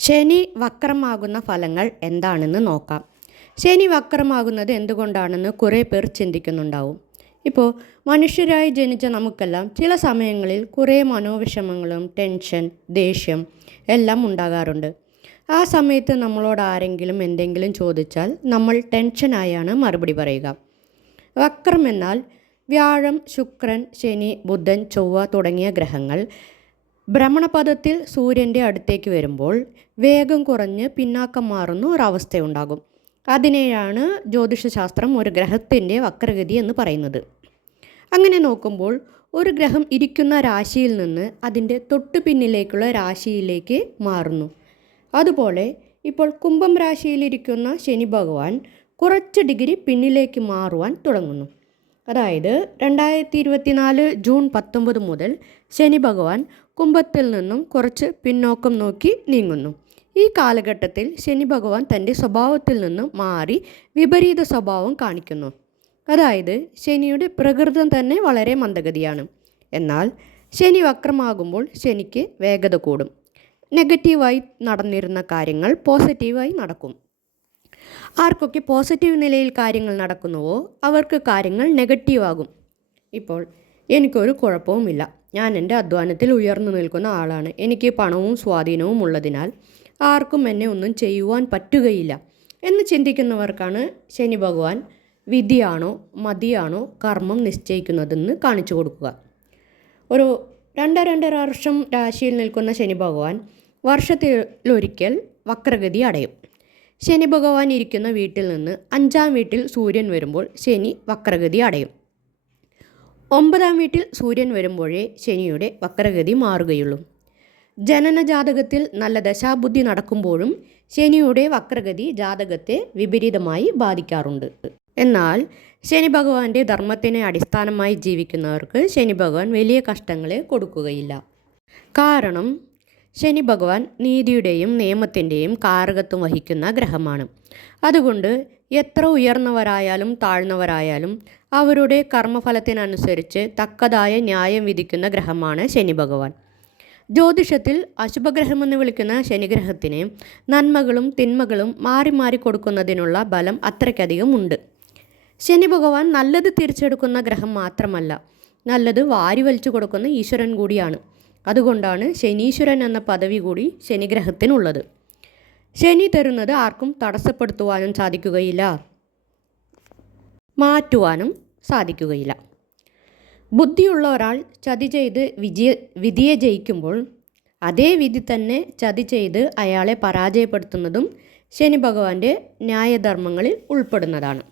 ശനി വക്രമാകുന്ന ഫലങ്ങൾ എന്താണെന്ന് നോക്കാം. ശനി വക്രമാകുന്നത് എന്തുകൊണ്ടാണെന്ന് കുറേ പേർ ചിന്തിക്കുന്നുണ്ടാവും. ഇപ്പോൾ മനുഷ്യരായി ജനിച്ച നമുക്കെല്ലാം ചില സമയങ്ങളിൽ കുറേ മനോവിഷമങ്ങളും ടെൻഷൻ ദേഷ്യം എല്ലാം ഉണ്ടാകാറുണ്ട്. ആ സമയത്ത് നമ്മളോട് ആരെങ്കിലും എന്തെങ്കിലും ചോദിച്ചാൽ നമ്മൾ ടെൻഷനായാണ് മറുപടി പറയുക. വക്രം എന്നാൽ വ്യാഴം ശുക്രൻ ശനി ബുധൻ ചൊവ്വ തുടങ്ങിയ ഗ്രഹങ്ങൾ ഭ്രമണപഥത്തിൽ സൂര്യന്റെ അടുത്തേക്ക് വരുമ്പോൾ വേഗം കുറഞ്ഞ് പിന്നാക്കം മാറുന്ന ഒരവസ്ഥയുണ്ടാകും. അതിനെയാണ് ജ്യോതിഷശാസ്ത്രം ഒരു ഗ്രഹത്തിന്റെ വക്രഗതി എന്ന് പറയുന്നത്. അങ്ങനെ നോക്കുമ്പോൾ ഒരു ഗ്രഹം ഇരിക്കുന്ന രാശിയിൽ നിന്ന് അതിന്റെ തൊട്ടു പിന്നിലേക്കുള്ള രാശിയിലേക്ക് മാറുന്നു. അതുപോലെ ഇപ്പോൾ കുംഭം രാശിയിലിരിക്കുന്ന ശനി ഭഗവാൻ കുറച്ച് ഡിഗ്രി പിന്നിലേക്ക് മാറുവാൻ തുടങ്ങുന്നു. അതായത് രണ്ടായിരത്തി ഇരുപത്തിനാല് ജൂൺ പത്തൊമ്പത് മുതൽ ശനി ഭഗവാൻ കുംഭത്തിൽ നിന്നും കുറച്ച് പിന്നോക്കം നോക്കി നീങ്ങുന്നു. ഈ കാലഘട്ടത്തിൽ ശനി ഭഗവാൻ തന്റെ സ്വഭാവത്തിൽ നിന്നും മാറി വിപരീത സ്വഭാവം കാണിക്കുന്നു. അതായത് ശനിയുടെ പ്രകൃതം തന്നെ വളരെ മന്ദഗതിയാണ്. എന്നാൽ ശനി വക്രമാകുമ്പോൾ ശനിക്ക് വേഗത കൂടും. നെഗറ്റീവായി നടന്നിരുന്ന കാര്യങ്ങൾ പോസിറ്റീവായി നടക്കും. ആർക്കൊക്കെ പോസിറ്റീവ് നിലയിൽ കാര്യങ്ങൾ നടക്കുന്നുവോ അവർക്ക് കാര്യങ്ങൾ നെഗറ്റീവാകും. ഇപ്പോൾ എനിക്കൊരു കുഴപ്പവുമില്ല. ഞാൻ എന്റെ അധ്വാനത്തിൽ ഉയർന്നു നിൽക്കുന്ന ആളാണ്. എനിക്ക് പണവും സ്വാധീനവും ഉള്ളതിനാൽ ആർക്കും എന്നെ ഒന്നും ചെയ്യുവാൻ പറ്റുകയില്ല. എന്ന് ചിന്തിക്കുന്നവർക്കാണ് ശനി ഭഗവാൻ വിധിയാണോ മതിയാണോ കർമ്മം നിശ്ചയിക്കുന്നതെന്ന് കാണിച്ചു കൊടുക്കുക. ഒരു രണ്ട രണ്ടര വർഷം രാശിയിൽ നിൽക്കുന്ന ശനി ഭഗവാൻ വർഷത്തിലൊരിക്കൽ വക്രഗതി അടയും. ശനി ഭഗവാൻ ഇരിക്കുന്ന വീട്ടിൽ നിന്ന് അഞ്ചാം വീട്ടിൽ സൂര്യൻ വരുമ്പോൾ ശനി വക്രഗതി അടയും. ഒമ്പതാം വീട്ടിൽ സൂര്യൻ വരുമ്പോഴേ ശനിയുടെ വക്രഗതി മാറുകയുള്ളൂ. ജനന ജാതകത്തിൽ നല്ല ദശാബുദ്ധി നടക്കുമ്പോഴും ശനിയുടെ വക്രഗതി ജാതകത്തെ വിപരീതമായി ബാധിക്കാറുണ്ട്. എന്നാൽ ശനി ഭഗവാന്റെ ധർമ്മത്തിനെ അടിസ്ഥാനമായി ജീവിക്കുന്നവർക്ക് ശനി ഭഗവാൻ വലിയ കഷ്ടങ്ങളെ കൊടുക്കുകയില്ല. കാരണം ശനി ഭഗവാൻ നീതിയുടെയും നിയമത്തിന്റെയും കാരകത്വം വഹിക്കുന്ന ഗ്രഹമാണ്. അതുകൊണ്ട് എത്ര ഉയർന്നവരായാലും താഴ്ന്നവരായാലും അവരുടെ കർമ്മഫലത്തിനനുസരിച്ച് തക്കതായ ന്യായം വിധിക്കുന്ന ഗ്രഹമാണ് ശനി ഭഗവാൻ. ജ്യോതിഷത്തിൽ അശുഭഗ്രഹമെന്ന് വിളിക്കുന്ന ശനിഗ്രഹത്തിന് നന്മകളും തിന്മകളും മാറി മാറി കൊടുക്കുന്നതിനുള്ള ബലം അത്രയ്ക്കധികം ഉണ്ട്. ശനി ഭഗവാൻ നല്ലത് തിരിച്ചെടുക്കുന്ന ഗ്രഹം മാത്രമല്ല നല്ലത് വാരി വലിച്ചു കൊടുക്കുന്ന ഈശ്വരൻ കൂടിയാണ്. അതുകൊണ്ടാണ് ശനീശ്വരൻ എന്ന പദവി കൂടി ശനിഗ്രഹത്തിനുള്ളത്. ശനി തരുന്നത് ആർക്കും തടസ്സപ്പെടുത്തുവാനും സാധിക്കുകയില്ല. മാറ്റുവാനും സാധിക്കുകയില്ല. ബുദ്ധിയുള്ള ഒരാൾ ചതി ചെയ്ത് വിജയ വിധിയെ ജയിക്കുമ്പോൾ അതേ വിധി തന്നെ ചതി ചെയ്ത് അയാളെ പരാജയപ്പെടുത്തുന്നതും ശനി ഭഗവാന്റെ ന്യായധർമ്മങ്ങളിൽ ഉൾപ്പെടുന്നതാണ്.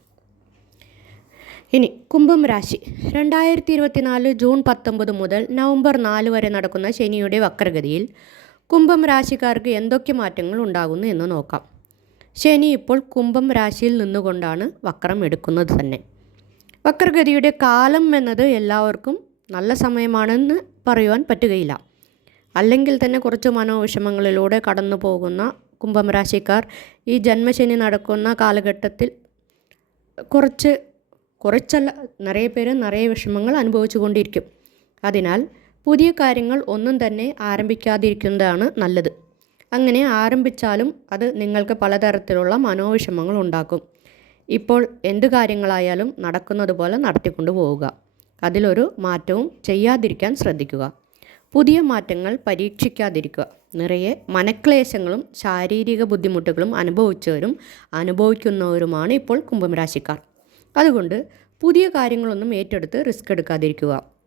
ഇനി കുംഭം രാശി. രണ്ടായിരത്തി ഇരുപത്തിനാല് ജൂൺ പത്തൊമ്പത് മുതൽ നവംബർ നാല് വരെ നടക്കുന്ന ശനിയുടെ വക്രഗതിയിൽ കുംഭം രാശിക്കാർക്ക് എന്തൊക്കെ മാറ്റങ്ങൾ ഉണ്ടാകുന്നു എന്ന് നോക്കാം. ശനി ഇപ്പോൾ കുംഭം രാശിയിൽ നിന്നുകൊണ്ടാണ് വക്രം എടുക്കുന്നത് തന്നെ. വക്രഗതിയുടെ കാലം എന്നത് എല്ലാവർക്കും നല്ല സമയമാണെന്ന് പറയുവാൻ പറ്റുകയില്ല. അല്ലെങ്കിൽ തന്നെ കുറച്ച് മനോവിഷമങ്ങളിലൂടെ കടന്നു പോകുന്ന കുംഭം രാശിക്കാർ ഈ ജന്മശനി നടക്കുന്ന കാലഘട്ടത്തിൽ കുറച്ച് കുറച്ചല്ല നിറയെ പേര് നിറയെ വിഷമങ്ങൾ അനുഭവിച്ചു കൊണ്ടിരിക്കും. അതിനാൽ പുതിയ കാര്യങ്ങൾ ഒന്നും തന്നെ ആരംഭിക്കാതിരിക്കുന്നതാണ് നല്ലത്. അങ്ങനെ ആരംഭിച്ചാലും അത് നിങ്ങൾക്ക് പലതരത്തിലുള്ള മനോവിഷമങ്ങൾ ഉണ്ടാക്കും. ഇപ്പോൾ എന്ത് കാര്യങ്ങളായാലും നടക്കുന്നത് പോലെ നടത്തിക്കൊണ്ടു പോവുക. അതിലൊരു മാറ്റവും ചെയ്യാതിരിക്കാൻ ശ്രദ്ധിക്കുക. പുതിയ മാറ്റങ്ങൾ പരീക്ഷിക്കാതിരിക്കുക. നിറയെ മനക്ലേശങ്ങളും ശാരീരിക ബുദ്ധിമുട്ടുകളും അനുഭവിച്ചവരും അനുഭവിക്കുന്നവരുമാണ് ഇപ്പോൾ കുംഭരാശിക്കാർ അതുകൊണ്ട് പുതിയ കാര്യങ്ങളൊന്നും ഏറ്റെടുത്ത് റിസ്ക് എടുക്കാതിരിക്കുക.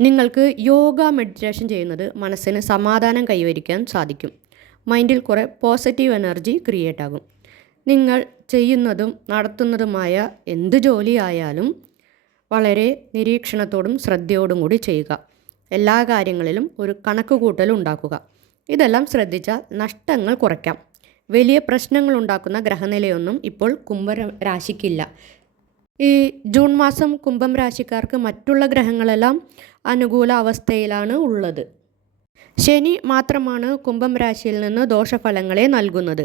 നിങ്ങൾക്ക് യോഗ മെഡിറ്റേഷൻ ചെയ്യുന്നത് മനസ്സിന് സമാധാനം കൈവരിക്കാൻ സാധിക്കും. മൈൻഡിൽ കുറേ പോസിറ്റീവ് എനർജി ക്രിയേറ്റ് ആകും. നിങ്ങൾ ചെയ്യുന്നതും നടത്തുന്നതുമായ എന്ത് ജോലിയായാലും വളരെ നിരീക്ഷണത്തോടും ശ്രദ്ധയോടും കൂടി ചെയ്യുക. എല്ലാ കാര്യങ്ങളിലും ഒരു കണക്ക് കൂട്ടൽ ഉണ്ടാക്കുക. ഇതെല്ലാം ശ്രദ്ധിച്ചാൽ നഷ്ടങ്ങൾ കുറയ്ക്കാം. വലിയ പ്രശ്നങ്ങൾ ഉണ്ടാക്കുന്ന ഗ്രഹനിലയൊന്നും ഇപ്പോൾ കുംഭ രാശിക്കില്ല. ഈ ജൂൺ മാസം കുംഭം രാശിക്കാർക്ക് മറ്റുള്ള ഗ്രഹങ്ങളെല്ലാം അനുകൂല അവസ്ഥയിലാണ് ഉള്ളത്. ശനി മാത്രമാണ് കുംഭം രാശിയിൽ നിന്ന് ദോഷഫലങ്ങളെ നൽകുന്നത്.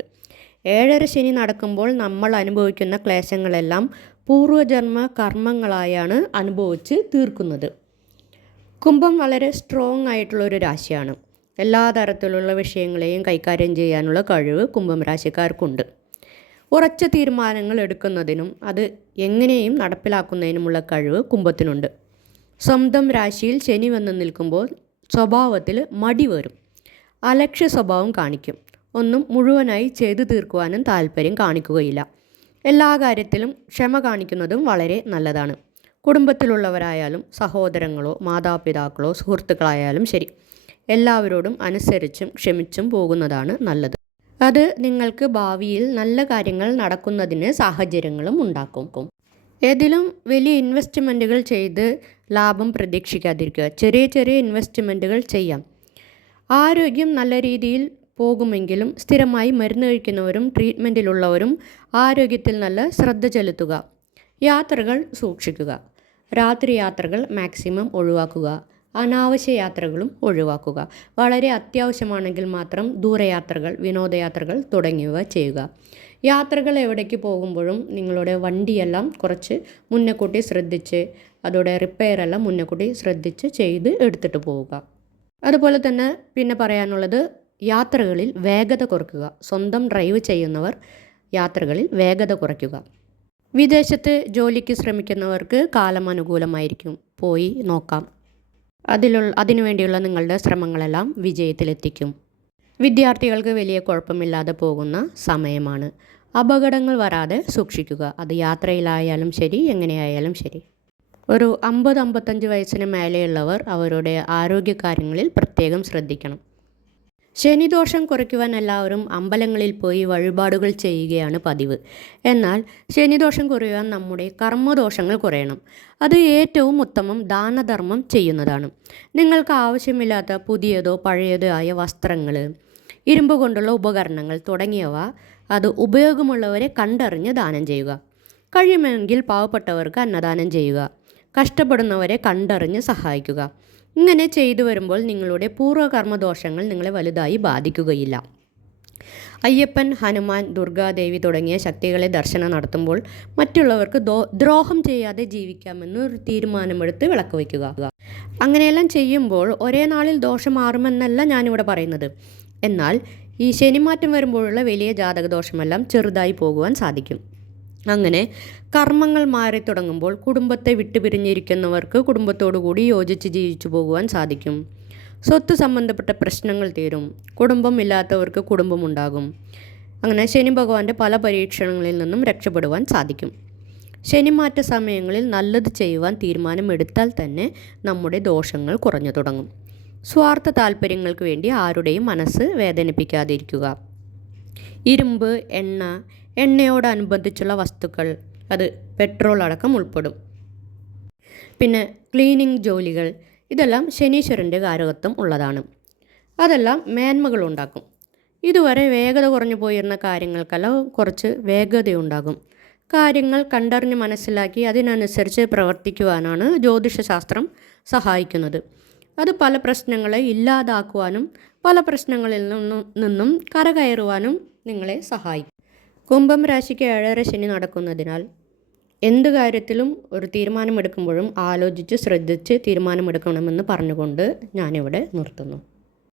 ഏഴര ശനി നടക്കുമ്പോൾ നമ്മൾ അനുഭവിക്കുന്ന ക്ലേശങ്ങളെല്ലാം പൂർവജന്മ കർമ്മങ്ങളായാണ് അനുഭവിച്ച് തീർക്കുന്നത്. കുംഭം വളരെ സ്ട്രോങ് ആയിട്ടുള്ള ഒരു രാശിയാണ്. എല്ലാ തരത്തിലുള്ള വിഷയങ്ങളെയും കൈകാര്യം ചെയ്യാനുള്ള കഴിവ് കുംഭം രാശിക്കാർക്കുണ്ട് ഉറച്ച തീരുമാനങ്ങൾ എടുക്കുന്നതിനും അത് എങ്ങനെയും നടപ്പിലാക്കുന്നതിനുമുള്ള കഴിവ് കുംഭത്തിനുണ്ട്. സ്വന്തം രാശിയിൽ ശനി വന്ന് നിൽക്കുമ്പോൾ സ്വഭാവത്തിൽ മടി വരും. അലക്ഷ്യ സ്വഭാവം കാണിക്കും. ഒന്നും മുഴുവനായി ചെയ്തു തീർക്കുവാനും താല്പര്യം കാണിക്കുകയില്ല. എല്ലാ കാര്യത്തിലും ക്ഷമ കാണിക്കുന്നതും വളരെ നല്ലതാണ്. കുടുംബത്തിലുള്ളവരായാലും സഹോദരങ്ങളോ മാതാപിതാക്കളോ സുഹൃത്തുക്കളായാലും ശരി. എല്ലാവരോടും അനുസരിച്ചും ക്ഷമിച്ചും പോകുന്നതാണ് നല്ലത്. അത് നിങ്ങൾക്ക് ഭാവിയിൽ നല്ല കാര്യങ്ങൾ നടക്കുന്നതിന് സാഹചര്യങ്ങളും ഉണ്ടാക്കും. ഏതിലും വലിയ ഇൻവെസ്റ്റ്മെന്റുകൾ ചെയ്ത് ലാഭം പ്രതീക്ഷിക്കാതിരിക്കുക. ചെറിയ ചെറിയ ഇൻവെസ്റ്റ്മെന്റുകൾ ചെയ്യാം. ആരോഗ്യം നല്ല രീതിയിൽ പോകുമെങ്കിലും സ്ഥിരമായി മരുന്ന് കഴിക്കുന്നവരും ട്രീറ്റ്മെന്റിലുള്ളവരും ആരോഗ്യത്തിൽ നല്ല ശ്രദ്ധ ചെലുത്തുക. യാത്രകൾ സൂക്ഷിക്കുക. രാത്രി യാത്രകൾ മാക്സിമം ഒഴിവാക്കുക. അനാവശ്യ യാത്രകളും ഒഴിവാക്കുക. വളരെ അത്യാവശ്യമാണെങ്കിൽ മാത്രം ദൂരയാത്രകൾ വിനോദയാത്രകൾ തുടങ്ങിയവ ചെയ്യുക. യാത്രകൾ എവിടേക്ക് പോകുമ്പോഴും നിങ്ങളുടെ വണ്ടിയെല്ലാം കുറച്ച് മുന്നക്കൂട്ടി ശ്രദ്ധിച്ച് അതോടെ റിപ്പയറെല്ലാം മുന്നക്കൂട്ടി ശ്രദ്ധിച്ച് ചെയ്ത് എടുത്തിട്ട് പോവുക. അതുപോലെ തന്നെ പിന്നെ പറയാനുള്ളത് യാത്രകളിൽ വേഗത കുറയ്ക്കുക സ്വന്തം ഡ്രൈവ് ചെയ്യുന്നവർ യാത്രകളിൽ വേഗത കുറയ്ക്കുക. വിദേശത്ത് ജോലിക്ക് ശ്രമിക്കുന്നവർക്ക് കാലം അനുകൂലമായിരിക്കും. പോയി നോക്കാം. അതിലുള്ള അതിനുവേണ്ടിയുള്ള നിങ്ങളുടെ ശ്രമങ്ങളെല്ലാം വിജയത്തിലെത്തിക്കും. വിദ്യാർത്ഥികൾക്ക് വലിയ കുഴപ്പമില്ലാതെ പോകുന്ന സമയമാണ്. അപകടങ്ങൾ വരാതെ സൂക്ഷിക്കുക. അത് യാത്രയിലായാലും ശരി എങ്ങനെയായാലും ശരി. ഒരു അമ്പത് അമ്പത്തഞ്ച് വയസ്സിന് മേലെയുള്ളവർ അവരുടെ ആരോഗ്യകാര്യങ്ങളിൽ പ്രത്യേകം ശ്രദ്ധിക്കണം. ശനിദോഷം കുറയ്ക്കുവാൻ എല്ലാവരും അമ്പലങ്ങളിൽ പോയി വഴിപാടുകൾ ചെയ്യുകയാണ് പതിവ്. എന്നാൽ ശനിദോഷം കുറയുവാൻ നമ്മുടെ കർമ്മദോഷങ്ങൾ കുറയണം. അത് ഏറ്റവും ഉത്തമം ദാനധർമ്മം ചെയ്യുന്നതാണ്. നിങ്ങൾക്ക് ആവശ്യമില്ലാത്ത പുതിയതോ പഴയതോ ആയ വസ്ത്രങ്ങൾ ഇരുമ്പ് കൊണ്ടുള്ള ഉപകരണങ്ങൾ തുടങ്ങിയവ അത് ഉപയോഗമുള്ളവരെ കണ്ടറിഞ്ഞ് ദാനം ചെയ്യുക. കഴിയുമെങ്കിൽ പാവപ്പെട്ടവർക്ക് അന്നദാനം ചെയ്യുക. കഷ്ടപ്പെടുന്നവരെ കണ്ടറിഞ്ഞ് സഹായിക്കുക. ഇങ്ങനെ ചെയ്തു വരുമ്പോൾ നിങ്ങളുടെ പൂർവകർമ്മദോഷങ്ങൾ നിങ്ങളെ വലുതായി ബാധിക്കുകയില്ല. അയ്യപ്പൻ ഹനുമാൻ ദുർഗാദേവി തുടങ്ങിയ ശക്തികളെ ദർശനം നടത്തുമ്പോൾ മറ്റുള്ളവർക്ക് ദ്രോഹം ചെയ്യാതെ ജീവിക്കാമെന്ന് ഒരു തീരുമാനമെടുത്ത് വിളക്ക് വയ്ക്കുക. അങ്ങനെയെല്ലാം ചെയ്യുമ്പോൾ ഒരേ നാളിൽ ദോഷം മാറുമെന്നല്ല ഞാനിവിടെ പറയുന്നത്. എന്നാൽ ഈ ശനിമാറ്റം വരുമ്പോഴുള്ള വലിയ ജാതകദോഷമെല്ലാം ചെറുതായി പോകുവാൻ സാധിക്കും. അങ്ങനെ കർമ്മങ്ങൾ മാറി തുടങ്ങുമ്പോൾ കുടുംബത്തെ വിട്ടുപിരിഞ്ഞിരിക്കുന്നവർക്ക് കുടുംബത്തോടുകൂടി യോജിച്ച് ജീവിച്ചു പോകുവാൻ സാധിക്കും. സ്വത്ത് സംബന്ധപ്പെട്ട പ്രശ്നങ്ങൾ തീരും. കുടുംബം ഇല്ലാത്തവർക്ക് കുടുംബമുണ്ടാകും അങ്ങനെ ശനി ഭഗവാന്റെ പല പരീക്ഷണങ്ങളിൽ നിന്നും രക്ഷപ്പെടുവാൻ സാധിക്കും. ശനിമാറ്റ സമയങ്ങളിൽ നല്ലത് ചെയ്യുവാൻ തീരുമാനമെടുത്താൽ തന്നെ നമ്മുടെ ദോഷങ്ങൾ കുറഞ്ഞു തുടങ്ങും. സ്വാർത്ഥ താല്പര്യങ്ങൾക്ക് വേണ്ടി ആരുടെയും മനസ്സ് വേദനിപ്പിക്കാതിരിക്കുക. ഇരുമ്പ് എണ്ണ എണ്ണയോടനുബന്ധിച്ചുള്ള വസ്തുക്കൾ. അത് പെട്രോൾ അടക്കം ഉൾപ്പെടും. പിന്നെ ക്ലീനിങ് ജോലികൾ. ഇതെല്ലാം ശനീശ്വരന്റെ കാരകത്വം ഉള്ളതാണ്. അതെല്ലാം മേന്മകൾ ഉണ്ടാക്കും. ഇതുവരെ വേഗത കുറഞ്ഞു പോയിരുന്ന കാര്യങ്ങൾക്കെല്ലാം കുറച്ച് വേഗതയുണ്ടാകും. കാര്യങ്ങൾ കണ്ടറിഞ്ഞ് മനസ്സിലാക്കി അതിനനുസരിച്ച് പ്രവർത്തിക്കുവാനാണ് ജ്യോതിഷശാസ്ത്രം സഹായിക്കുന്നത്. അത് പല പ്രശ്നങ്ങളെ ഇല്ലാതാക്കുവാനും പല പ്രശ്നങ്ങളിൽ നിന്നും കരകയറുവാനും നിങ്ങളെ സഹായിക്കും. കുംഭം രാശിക്ക് ഏഴര ശനി നടക്കുന്നതിനാൽ എന്ത് കാര്യത്തിലും ഒരു തീരുമാനമെടുക്കുമ്പോഴും ആലോചിച്ച് ശ്രദ്ധിച്ച് തീരുമാനമെടുക്കണമെന്ന് പറഞ്ഞുകൊണ്ട് ഞാനിവിടെ നിർത്തുന്നു.